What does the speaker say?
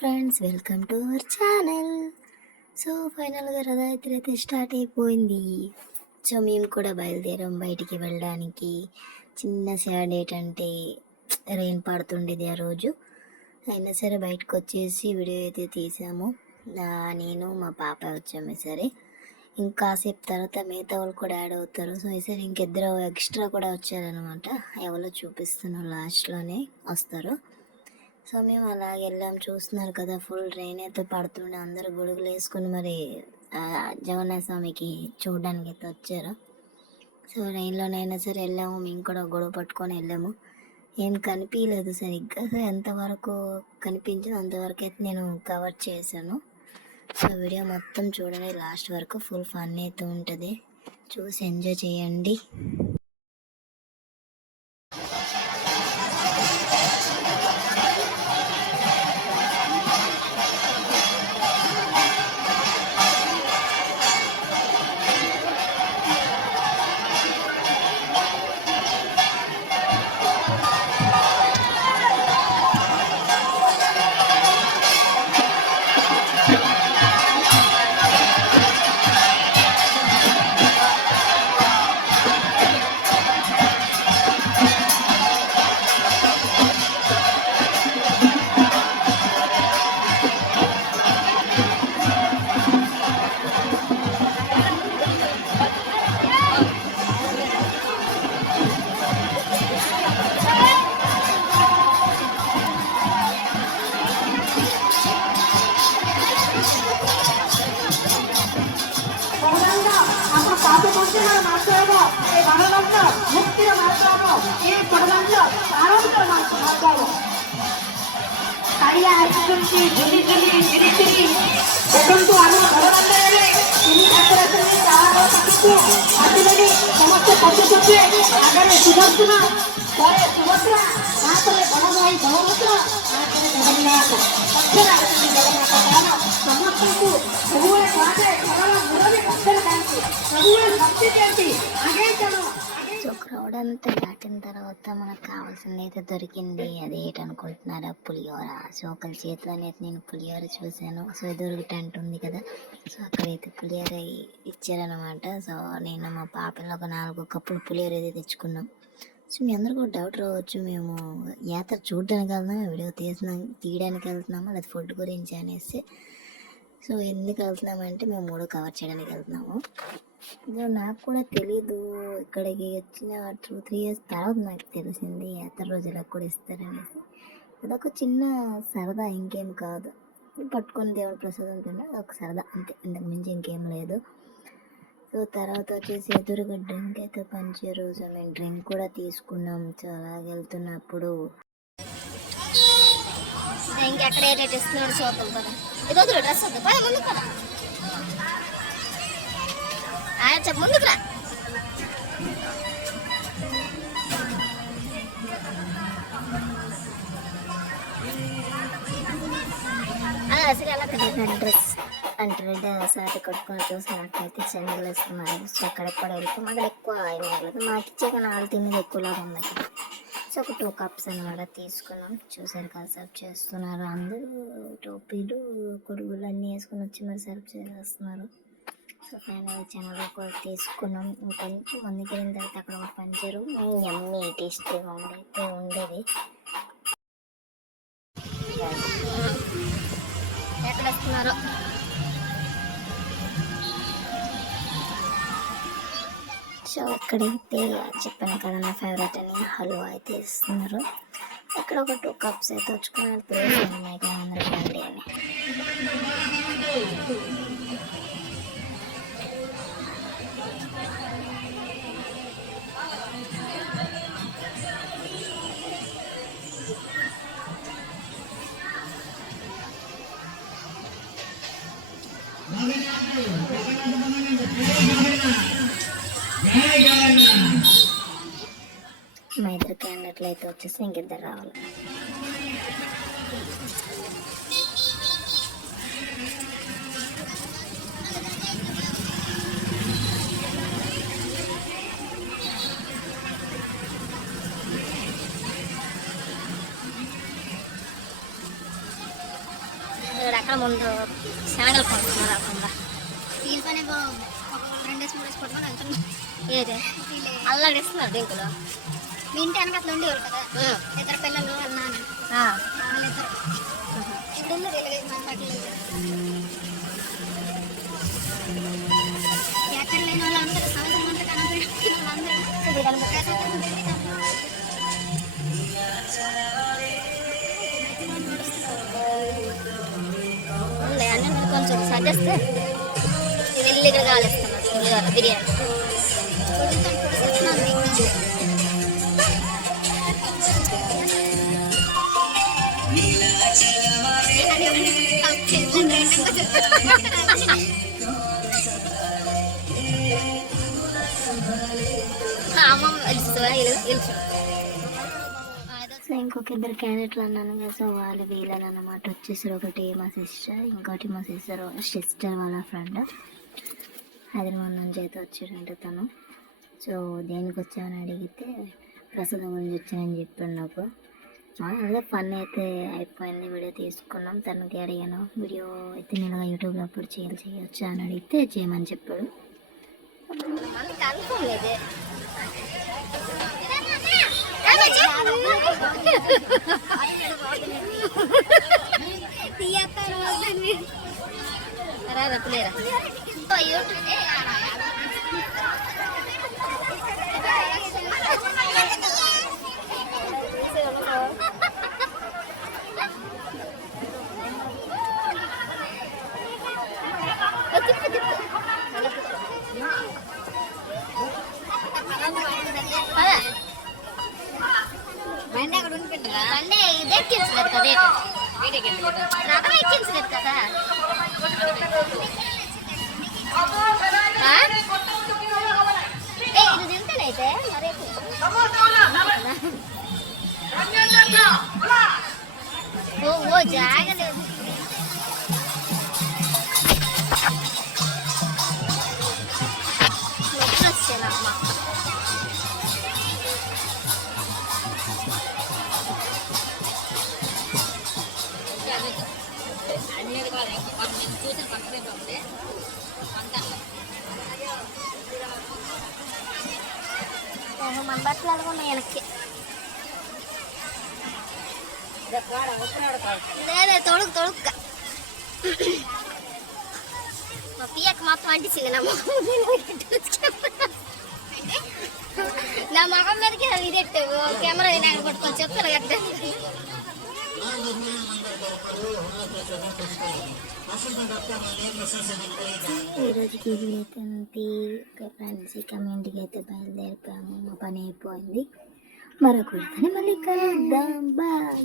Friends, welcome to our channel. So ఫైనల్గా రథయాత్ర అయితే start అయిపోయింది. సో మేము కూడా బయలుదేరాం బయటికి వెళ్ళడానికి. చిన్న సాడ్ ఏంటంటే రెయిన్ పడుతుండేది ఆ రోజు. అయినా సరే బయటకు వచ్చేసి వీడియో అయితే తీసాము. నేను మా పాప వచ్చాము. సరే ఇంకాసేపు తర్వాత మిగతా వాళ్ళు కూడా యాడ్ అవుతారు. సో ఈసారి ఇంకిద్దరు ఎక్స్ట్రా కూడా వచ్చారనమాట. ఎవరో చూపిస్తున్నాం, లాస్ట్లోనే వస్తారు. సో మేము అలాగే వెళ్ళాం. చూస్తున్నారు కదా, ఫుల్ రెయిన్ అయితే పడుతుండే. అందరూ గొడుగులు వేసుకుని మరి జగన్నాథ స్వామికి చూడడానికి అయితే వచ్చారు. సో రెయిన్లోనైనా సరే వెళ్ళాము. మేము కూడా గొడవ పట్టుకొని వెళ్ళాము. ఏం కనిపించలేదు సరిగ్గా. సో ఎంతవరకు కనిపించిందో అంతవరకు అయితే నేను కవర్ చేశాను. సో వీడియో మొత్తం చూడండి, లాస్ట్ వరకు ఫుల్ ఫన్ అయితే ఉంటుంది. చూసి ఎంజాయ్ చేయండి. సో క్రౌడ్ అంతా దాటిన తర్వాత మనకు కావాల్సింది అయితే దొరికింది. అదేంటనుకుంటున్నారా? పులిహోర. సో ఒకరి చేతిలో అయితే నేను పులిహోర చూశాను. సో ఎదురు టెంట్ ఉంది కదా, సో అక్కడైతే పులిహోర ఇచ్చారనమాట. సో నేను మా పాపలో ఒక 4 కప్పులు పులిహోర అయితే తెచ్చుకున్నాం. సో మీ అందరూ కూడా డౌట్ రావచ్చు, మేము యాత్ర చూడడానికి వెళ్తున్నామా, వీడియో తీయడానికి వెళ్తున్నామా, లేదా ఫుడ్ గురించి అనేసి. సో ఎందుకు వెళ్తున్నామంటే మేము 3 కవర్ చేయడానికి వెళ్తున్నాము. నాకు కూడా తెలీదు, ఇక్కడికి వచ్చిన 2-3 ఇయర్స్ తర్వాత నాకు తెలిసింది యాత్ర రోజులకు కూడా ఇస్తారనేసి. అదొక చిన్న సరదా, ఇంకేం కాదు. పట్టుకొని దేవుడి ప్రసాదం తిన్నా అదొక సరదా అంతే, ఇంతకు మించి ఇంకేం లేదు. సో తర్వాత వచ్చేసి ఎదురుగా డ్రింక్ అయితే పంచారు. సో మేము డ్రింక్ కూడా తీసుకున్నాం. సో అలాగే వెళ్తున్నప్పుడు ఇంకెక్కడ ఏటేట్ ఇస్తున్నాడు చూద్దాం కదా. ఈరోజు డ్రెస్ వద్దు పద ముందుకు కదా, చెప్పు ముందుకు రా. అసలు ఎలా కదా డ్రెస్ అంటే రెడ్ సారీ కట్టుకొని చూసి నాకైతే చెన్నైలు వేస్తున్నారు. సో అక్కడికి కూడా వెళ్తాం. అక్కడ ఎక్కువ ఏం లేదు, మాకు ఇచ్చాక 4 తినేది ఎక్కువలాగా ఉంది. సో ఒక 2 కప్స్ అనమాట తీసుకున్నాం. చూసారు కదా, సర్వ్ చేస్తున్నారు. అందరూ టోపీలు కొడుగులు అన్నీ వేసుకొని వచ్చి మరి సర్వ్ చేస్తున్నారు. సో ఫైనల్ ఛానల్ కూడా తీసుకున్నాం. ఇంకొంచెం ముందుకు వెళ్ళిన తర్వాత అక్కడ ఒక పంచరు ఎమ్మి టేస్టీగా ఉండేది. ఎక్కడ వస్తున్నారు? సో అక్కడైతే చెప్పాను కదా నా ఫేవరెట్ అని హల్వా అయితే ఇస్తున్నారు. ఇక్కడ ఒక 2 కప్స్ అయితే వచ్చుకున్నారు. ప్లేస్ ఉన్నాయి కదా అందరూ రండి అని. మా ఇద్దరు క్యాండిడేట్లు అయితే వచ్చేసి ఇంకిద్దరు రావాలి. అక్కడ ముందు శనగలు పోస్తున్నారు అక్కడ స్టీల్ పనే బాగుంది. ఒక 2 డేస్ 3 డేస్ పట్టుకొని వెళ్తున్నాం. ఏదే అల్లాడిస్తున్నారు డింకులు. మీ ఇంటి వెనక అట్లా ఉండేవారు కదా, ఇద్దరు పిల్లలు వాళ్ళ నాన్న వాళ్ళిద్దరు ఇప్పుడు ఉంది తెలియదు మన పట్ల. ఎక్కడ లేని వాళ్ళు అందరూ సంవత్సరం అంతా కనపడిన వాళ్ళందరూ అన్నీ కొంచెం సజెస్తే వెళ్ళి ఇక్కడ కాలేస్తున్నారు బిర్యానీ. సో ఇంకొక ఇద్దరు క్యాండిడేట్లు అన్నాను కదా, సో వాళ్ళు వీళ్ళని అన్నమాట వచ్చేసారు. ఒకటి మా సిస్టర్, ఇంకోటి మా సిస్టర్ వాళ్ళ ఫ్రెండ్. హైదరాబాద్ నుంచి అయితే వచ్చాడంటే తను. సో దేనికి వచ్చామని అడిగితే ప్రసాదం గురించి వచ్చానని చెప్పాడు నాకు. అదే ఫన్ అయితే అయిపోయింది, వీడియో తీసుకున్నాం. తనకి అడిగాను వీడియో అయితే నేను యూట్యూబ్లో అప్లోడ్ చేయొచ్చా అని అడిగితే చేయమని చెప్పాడు. ఇది ఎక్కించలేదు కదా, రథం ఎక్కించలేదు కదా. ఇది తింటానైతే ఓ జాగలేదు. వచ్చేనమ్మా మన బట్టలు అనుకున్నా వెనక్కి తొడుక్క మా పియ్యకి మొత్తం అంటించింది నా మగం మీదకి ఇదెట్టు కెమెరా నాకు పట్టుకొని చెప్తాను కట్ట. ఈరోజుకి ఇది అయితే అంతే ఫ్రెండ్స్. ఇక మీ ఇంటికి అయితే బయలుదేరిపోయాము, మా పని అయిపోయింది. మరొక మళ్ళీ కలుద్దాం. బాయ్.